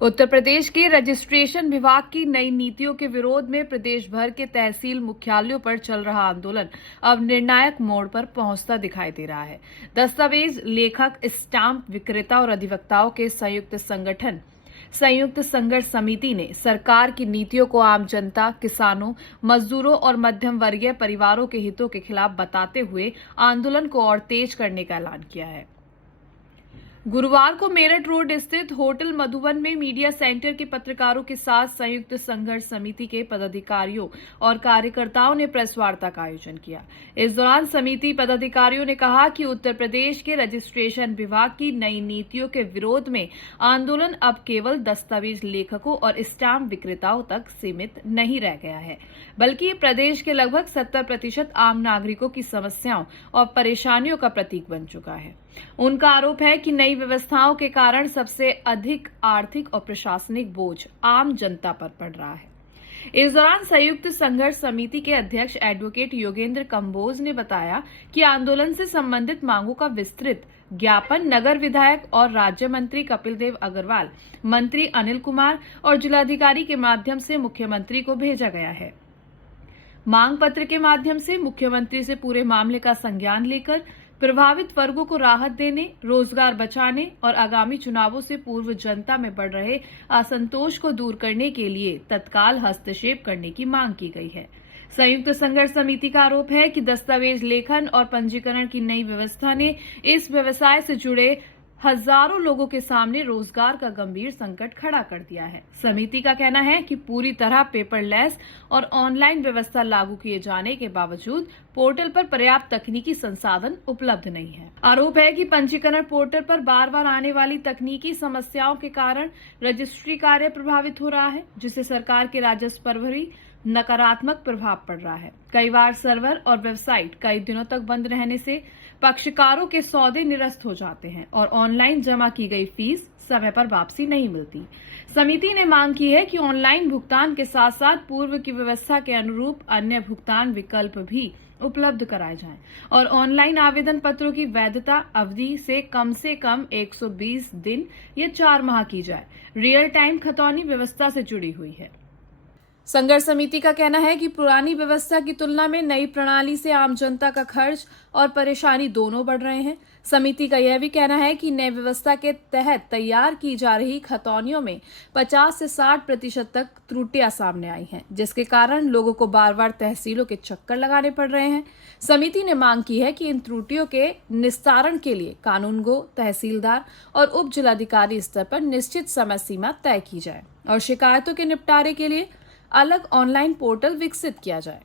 उत्तर प्रदेश के रजिस्ट्रेशन विभाग की नई नीतियों के विरोध में प्रदेश भर के तहसील मुख्यालयों पर चल रहा आंदोलन अब निर्णायक मोड़ पर पहुंचता दिखाई दे रहा है। दस्तावेज लेखक, स्टाम्प विक्रेता और अधिवक्ताओं के संयुक्त संघर्ष समिति ने सरकार की नीतियों को आम जनता, किसानों, मजदूरों और मध्यम वर्गीय परिवारों के हितों के खिलाफ बताते हुए आंदोलन को और तेज करने का ऐलान किया है। गुरुवार को मेरठ रोड स्थित होटल मधुबन में मीडिया सेंटर के पत्रकारों के साथ संयुक्त संघर्ष समिति के पदाधिकारियों और कार्यकर्ताओं ने प्रेस वार्ता का आयोजन किया। इस दौरान समिति पदाधिकारियों ने कहा कि उत्तर प्रदेश के रजिस्ट्रेशन विभाग की नई नीतियों के विरोध में आंदोलन अब केवल दस्तावेज लेखकों और स्टाम्प विक्रेताओं तक सीमित नहीं रह गया है, बल्कि प्रदेश के लगभग 70% आम नागरिकों की समस्याओं और परेशानियों का प्रतीक बन चुका है। उनका आरोप है कि नई व्यवस्थाओं के कारण सबसे अधिक आर्थिक और प्रशासनिक बोझ आम जनता पर पड़ रहा है। इस दौरान संयुक्त संघर्ष समिति के अध्यक्ष एडवोकेट योगेंद्र कंबोज ने बताया कि आंदोलन से संबंधित मांगों का विस्तृत ज्ञापन नगर विधायक और राज्य मंत्री कपिल देव अग्रवाल, मंत्री अनिल कुमार और जिलाधिकारी के माध्यम से मुख्यमंत्री को भेजा गया है। मांग पत्र के माध्यम से मुख्यमंत्री से पूरे मामले का संज्ञान लेकर प्रभावित वर्गों को राहत देने, रोजगार बचाने और आगामी चुनावों से पूर्व जनता में बढ़ रहे असंतोष को दूर करने के लिए तत्काल हस्तक्षेप करने की मांग की गई है। संयुक्त संघर्ष समिति का आरोप है कि दस्तावेज लेखन और पंजीकरण की नई व्यवस्था ने इस व्यवसाय से जुड़े हजारों लोगों के सामने रोजगार का गंभीर संकट खड़ा कर दिया है। समिति का कहना है कि पूरी तरह पेपरलेस और ऑनलाइन व्यवस्था लागू किए जाने के बावजूद पोर्टल पर पर्याप्त तकनीकी संसाधन उपलब्ध नहीं है। आरोप है कि पंजीकरण पोर्टल पर बार बार आने वाली तकनीकी समस्याओं के कारण रजिस्ट्री कार्य प्रभावित हो रहा है, जिससे सरकार के राजस्व पर भी नकारात्मक प्रभाव पड़ रहा है। कई बार सर्वर और वेबसाइट कई दिनों तक बंद रहने से पक्षकारों के सौदे निरस्त हो जाते हैं और ऑनलाइन जमा की गई फीस समय पर वापसी नहीं मिलती। समिति ने मांग की है कि ऑनलाइन भुगतान के साथ साथ पूर्व की व्यवस्था के अनुरूप अन्य भुगतान विकल्प भी उपलब्ध कराए जाएं और ऑनलाइन आवेदन पत्रों की वैधता अवधि से कम 120 दिन या 4 माह की जाए। रियल टाइम खतौनी व्यवस्था से जुड़ी हुई है। संघर्ष समिति का कहना है कि पुरानी व्यवस्था की तुलना में नई प्रणाली से आम जनता का खर्च और परेशानी दोनों बढ़ रहे हैं। समिति का यह भी कहना है कि नई व्यवस्था के तहत तैयार की जा रही खतौनियों में 50 से 60% तक त्रुटियां सामने आई हैं, जिसके कारण लोगों को बार बार तहसीलों के चक्कर लगाने पड़ रहे हैं। समिति ने मांग की है कि इन त्रुटियों के निस्तारण के लिए कानूनगो, तहसीलदार और उप जिलाधिकारी स्तर पर निश्चित समय सीमा तय की जाए और शिकायतों के निपटारे के लिए अलग ऑनलाइन पोर्टल विकसित किया जाए।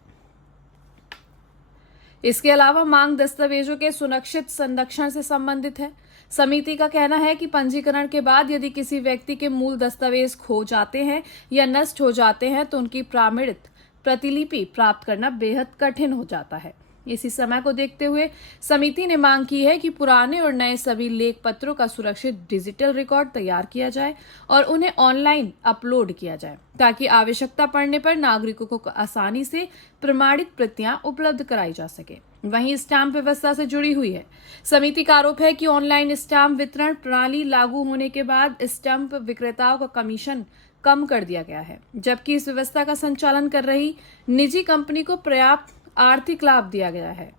इसके अलावा मांग दस्तावेजों के सुरक्षित संरक्षण से संबंधित है। समिति का कहना है कि पंजीकरण के बाद यदि किसी व्यक्ति के मूल दस्तावेज खो जाते हैं या नष्ट हो जाते हैं तो उनकी प्रमाणित प्रतिलिपि प्राप्त करना बेहद कठिन हो जाता है। इसी समय को देखते हुए समिति ने मांग की है कि पुराने और नए सभी लेख पत्रों का सुरक्षित डिजिटल रिकॉर्ड तैयार किया जाए और उन्हें ऑनलाइन अपलोड किया जाए, ताकि आवश्यकता पड़ने पर नागरिकों को आसानी से प्रमाणित प्रतियां उपलब्ध कराई जा सके। वहीं स्टाम्प व्यवस्था से जुड़ी हुई है। समिति का आरोप है कि ऑनलाइन स्टाम्प वितरण प्रणाली लागू होने के बाद स्टाम्प विक्रेताओं का कमीशन कम कर दिया गया है, जबकि इस व्यवस्था का संचालन कर रही निजी कंपनी को पर्याप्त आर्थिक लाभ दिया गया है।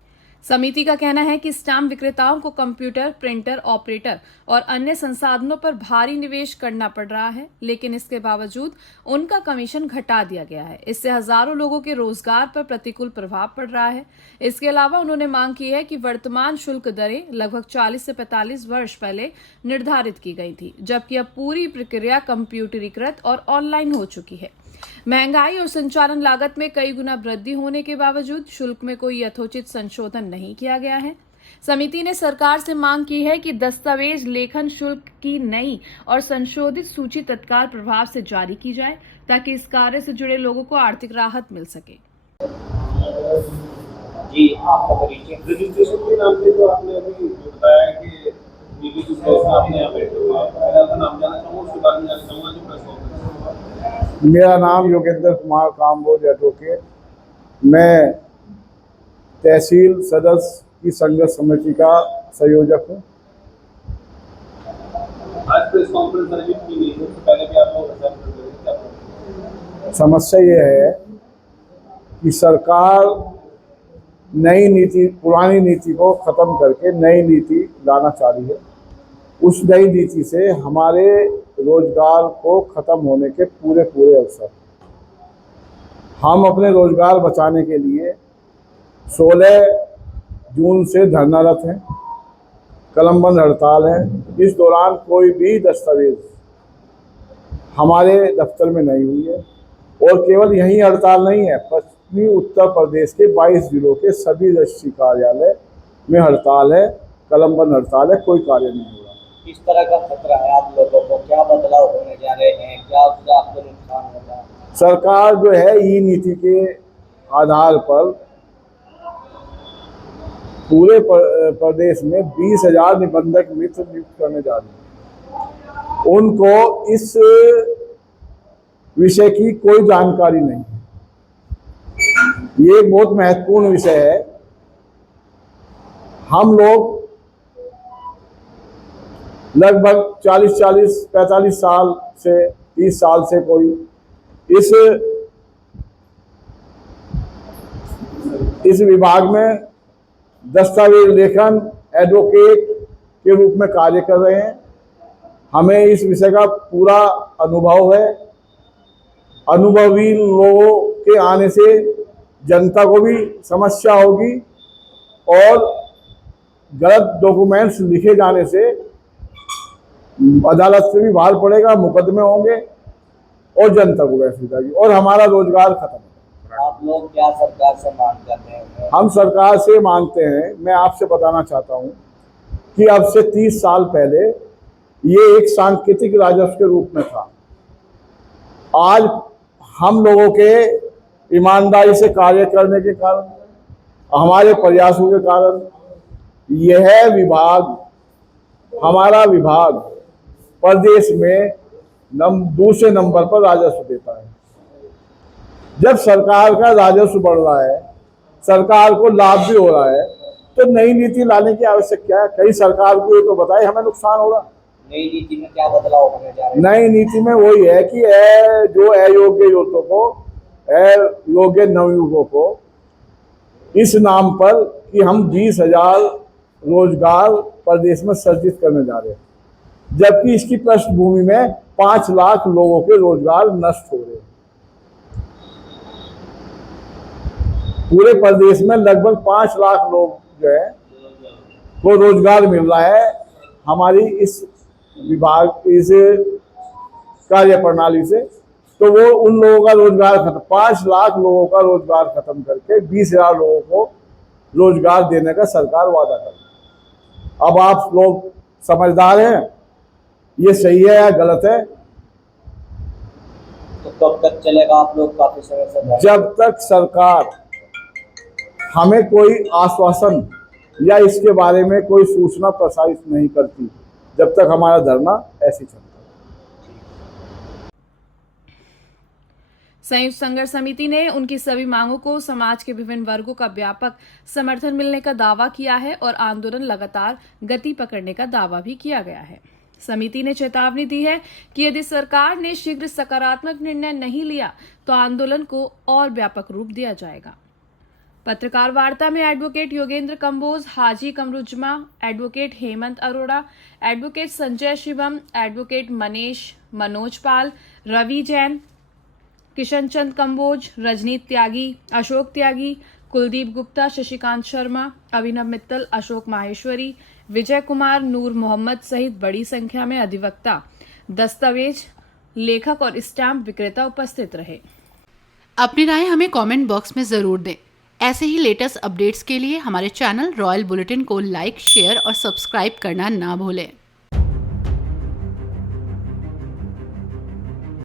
समिति का कहना है कि स्टाम्प विक्रेताओं को कंप्यूटर, प्रिंटर, ऑपरेटर और अन्य संसाधनों पर भारी निवेश करना पड़ रहा है, लेकिन इसके बावजूद उनका कमीशन घटा दिया गया है। इससे हजारों लोगों के रोजगार पर प्रतिकूल प्रभाव पड़ रहा है। इसके अलावा उन्होंने मांग की है कि वर्तमान शुल्क दरें लगभग 40 से 45 वर्ष पहले निर्धारित की गई थी, जबकि अब पूरी प्रक्रिया कंप्यूटरीकृत और ऑनलाइन हो चुकी है। महंगाई और संचालन लागत में कई गुना वृद्धि होने के बावजूद शुल्क में कोई यथोचित संशोधन नहीं किया गया है। समिति ने सरकार से मांग की है कि दस्तावेज लेखन शुल्क की नई और संशोधित सूची तत्काल प्रभाव से जारी की जाए, ताकि इस कार्य से जुड़े लोगों को आर्थिक राहत मिल सके। जी, आपका परिचय रजिस्ट्रेशन के नाम पे जो आपने अभी बताया कि आपने यहाँ पे नाम जाना चाहूँगा, उसके बारे में जानना चाहूँगा जो प्रेस कॉन्फ्रेंस। मेरा नाम योगेंद्र कुमार काम्बोज एडवोकेट। मैं तहसील सदस्य की संघर्ष समिति का संयोजक हूँ। आज प्रेस कॉन्फ्रेंस आयोजित की गई है, उससे पहले भी आप समस्या ये है कि सरकार नई नीति, पुरानी नीति को ख़त्म करके नई नीति लाना चाह रही है। उस नई नीति से हमारे रोजगार को ख़त्म होने के पूरे अवसर। हम अपने रोजगार बचाने के लिए 16 जून से धरनारत हैं, कलमबंद हड़ताल है। इस दौरान कोई भी दस्तावेज हमारे दफ्तर में नहीं हुई है और केवल यही हड़ताल नहीं है, पश्चिमी उत्तर प्रदेश के 22 जिलों के सभी रजिस्ट्री कार्यालय में हड़ताल है, कलमबंद हड़ताल है, कोई कार्य नहीं हो रहा। किस तरह का खतरा है आप लोगों को? क्या बदलाव होने जा रहे हैं? क्या उससे आपको नुकसान होगा? सरकार जो है ई नीति के आधार पर पूरे प्रदेश में 20,000 निबंधक मित्र नियुक्त करने जा रही है। उनको इस विषय की कोई जानकारी नहीं है। ये एक बहुत महत्वपूर्ण विषय है। हम लोग लगभग 45 साल से 30 साल से कोई इस विभाग में दस्तावेज लेखन एडवोकेट के रूप में कार्य कर रहे हैं। हमें इस विषय का पूरा अनुभव है। अनुभवी लोगों के आने से जनता को भी समस्या होगी और गलत डॉक्यूमेंट्स लिखे जाने से अदालत से भी भार पड़ेगा, मुकदमे होंगे और जनता को वैसे जाएगी और हमारा रोजगार खत्म होगा। आप लोग क्या सरकार से मांग करते हैं? हम सरकार से मांगते हैं, मैं आपसे बताना चाहता हूं कि अब से 30 साल पहले ये एक सांकेतिक राजस्व के रूप में था। आज हम लोगों के ईमानदारी से कार्य करने के कारण, हमारे प्रयासों के कारण यह विभाग, हमारा विभाग प्रदेश में दूसरे नंबर पर राजस्व देता है। जब सरकार का राजस्व बढ़ रहा है, सरकार को लाभ भी हो रहा है, तो नई नीति लाने की आवश्यकता है। कई सरकार को ये तो बताए हमें नुकसान होगा। नई नीति में क्या बदलाव होने जा रहे हैं? नई नीति में वही है कि जो अयोग्य युवकों को, अयोग्य नवयुवकों को इस नाम पर कि हम 20,000 रोजगार प्रदेश में सृजित करने जा रहे हैं, जबकि इसकी पृष्ठभूमि में 5 लाख लोगों के रोजगार नष्ट हो रहे हैं। पूरे प्रदेश में लगभग 5 लाख लोग जो है वो रोजगार मिल रहा है हमारी इस विभाग, इस कार्य प्रणाली से। तो वो उन लोगों का रोजगार खत्म, 5 लाख लोगों का रोजगार खत्म करके 20,000 लोगों को रोजगार देने का सरकार वादा कर रही है। अब आप लोग समझदार हैं, ये सही है या गलत है? तो कब तक चलेगा? आप लोग काफी समय से जब तक सरकार हमें कोई आश्वासन या इसके बारे में कोई सूचना प्रसारित नहीं करती, जब तक हमारा धरना ऐसे चलता है। संयुक्त संघर्ष समिति ने उनकी सभी मांगों को समाज के विभिन्न वर्गों का व्यापक समर्थन मिलने का दावा किया है और आंदोलन लगातार गति पकड़ने का दावा भी किया गया है। समिति ने चेतावनी दी है कि यदि सरकार ने शीघ्र सकारात्मक निर्णय नहीं लिया तो आंदोलन को और व्यापक रूप दिया जाएगा। पत्रकार वार्ता में advocate Yogendra Kamboj, Haji Qamruzzama, advocate Hemant Arora, advocate Sanjay Shivam, advocate Manoj Pal, Ravi Jain, Kishan Chand Kamboj, Rajneet Tyagi, Ashok Tyagi, Kuldeep Gupta, Shashikant Sharma, Abhinav Mittal, Ashok Maheshwari, Vijay Kumar, Noor Mohammad सहित बड़ी संख्या में अधिवक्ता, दस्तावेज लेखक और स्टैम्प विक्रेता उपस्थित रहे। अपनी राय हमें कमेंट बॉक्स में जरूर दें। ऐसे ही लेटेस्ट अपडेट्स के लिए हमारे चैनल रॉयल बुलेटिन को लाइक, शेयर और सब्सक्राइब करना ना भूलें।